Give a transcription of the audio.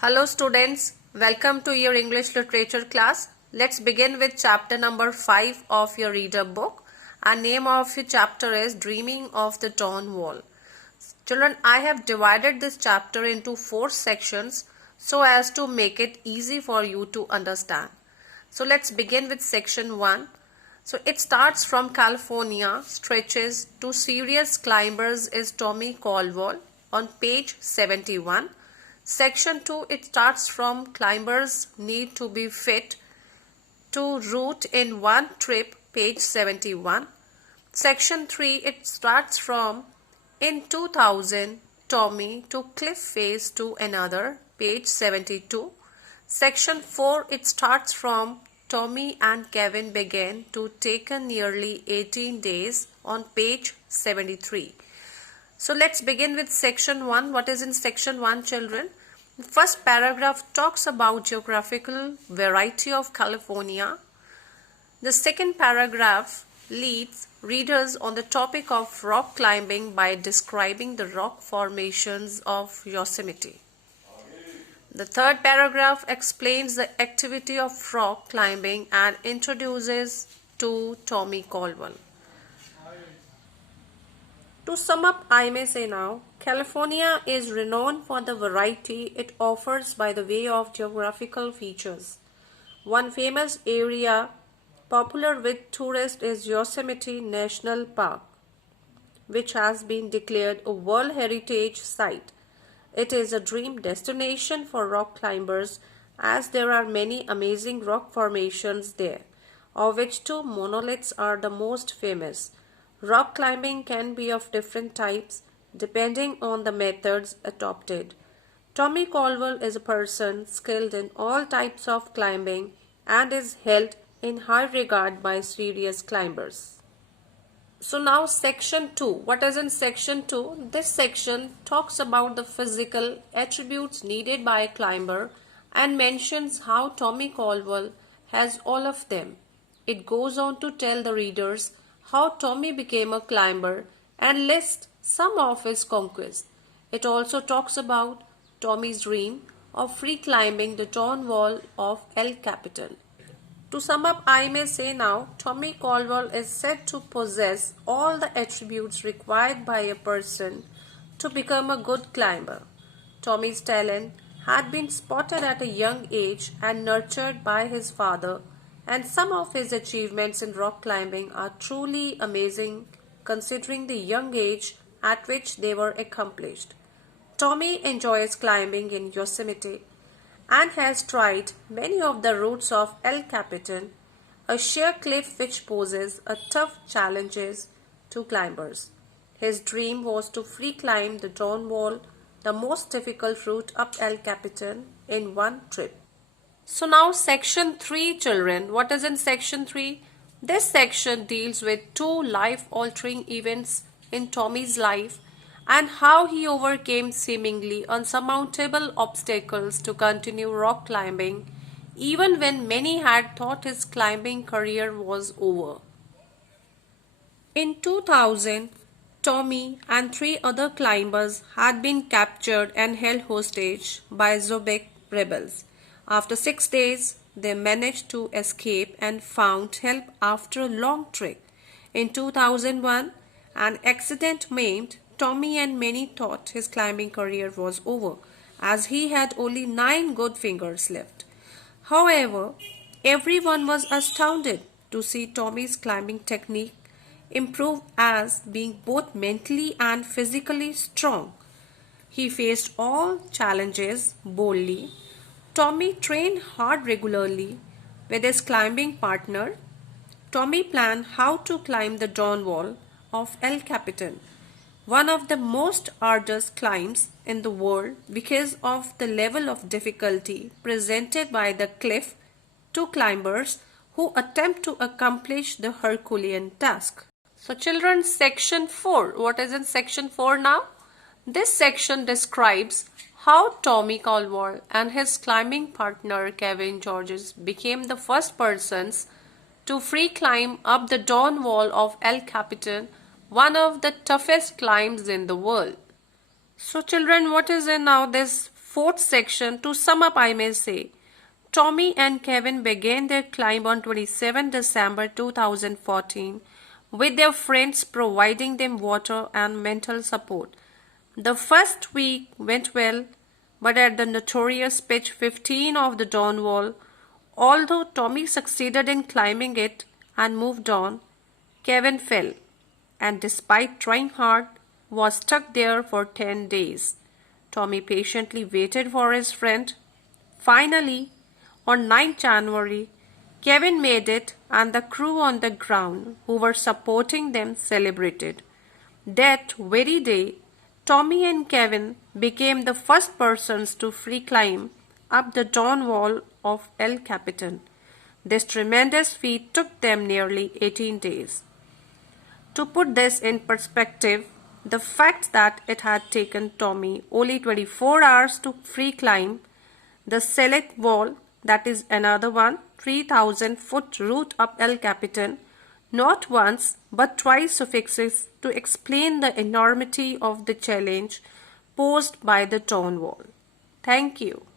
Hello students, welcome to your English literature class. Let's begin with chapter number 5 of your reader book. And name of your chapter is Dreaming of the Dawn Wall. Children, I have divided this chapter into 4 sections so as to make it easy for you to understand. So let's begin with section 1. So it starts from California, stretches to serious climbers is Tommy Caldwell on page 71. Section 2, it starts from climbers need to be fit to route in one trip, page 71. Section 3, it starts from in 2000, Tommy to cliff face to another, page 72. Section 4, it starts from Tommy and Kevin began to taken nearly 18 days on page 73. So let's begin with section 1. What is in section 1, children? The first paragraph talks about geographical variety of California. The second paragraph leads readers on the topic of rock climbing by describing the rock formations of Yosemite. The third paragraph explains the activity of rock climbing and introduces to Tommy Caldwell. To sum up, I may say now, California is renowned for the variety it offers by the way of geographical features. One famous area popular with tourists is Yosemite National Park, which has been declared a World Heritage Site. It is a dream destination for rock climbers as there are many amazing rock formations there, of which two monoliths are the most famous. Rock climbing can be of different types depending on the methods adopted. Tommy Caldwell is a person skilled in all types of climbing and is held in high regard by serious climbers. So now section 2. What is in section 2? This section talks about the physical attributes needed by a climber and mentions how Tommy Caldwell has all of them. It goes on to tell the readers how Tommy became a climber and lists some of his conquests. It also talks about Tommy's dream of free climbing the Dawn Wall of El Capitan. To sum up, I may say now, Tommy Caldwell is said to possess all the attributes required by a person to become a good climber. Tommy's talent had been spotted at a young age and nurtured by his father, and some of his achievements in rock climbing are truly amazing considering the young age at which they were accomplished. Tommy enjoys climbing in Yosemite and has tried many of the routes of El Capitan, a sheer cliff which poses a tough challenges to climbers. His dream was to free climb the Dawn Wall, the most difficult route up El Capitan, in one trip. So now section 3, children. What is in section 3? This section deals with two life-altering events in Tommy's life and how he overcame seemingly unsurmountable obstacles to continue rock climbing even when many had thought his climbing career was over. In 2000, Tommy and 3 other climbers had been captured and held hostage by Zobek rebels. After 6 days, they managed to escape and found help after a long trek. In 2001, an accident maimed Tommy and many thought his climbing career was over, as he had only 9 good fingers left. However, everyone was astounded to see Tommy's climbing technique improve as being both mentally and physically strong. He faced all challenges boldly. Tommy trained hard regularly with his climbing partner. Tommy planned how to climb the Dawn Wall of El Capitan, one of the most arduous climbs in the world because of the level of difficulty presented by the cliff to climbers who attempt to accomplish the Herculean task. So children, section 4. What is in section 4 now? This section describes how Tommy Caldwell and his climbing partner Kevin Georges became the first persons to free climb up the Dawn Wall of El Capitan, one of the toughest climbs in the world. So children, what is in now this Fourth section, to sum up, I may say, Tommy and Kevin began their climb on 27 December 2014 with their friends providing them water and mental support. The first week went well, but at the notorious pitch 15 of the Dawn Wall, although Tommy succeeded in climbing it and moved on, Kevin fell, and despite trying hard, was stuck there for 10 days. Tommy patiently waited for his friend. Finally, on 9 January, Kevin made it, and the crew on the ground who were supporting them celebrated. That very day, Tommy and Kevin became the first persons to free climb up the Dawn Wall of El Capitan. This tremendous feat took them nearly 18 days. To put this in perspective, the fact that it had taken Tommy only 24 hours to free climb the Select Wall, that is another 3,000-foot route up El Capitan, not once but twice suffices to explain the enormity of the challenge posed by the Dawn Wall. Thank you.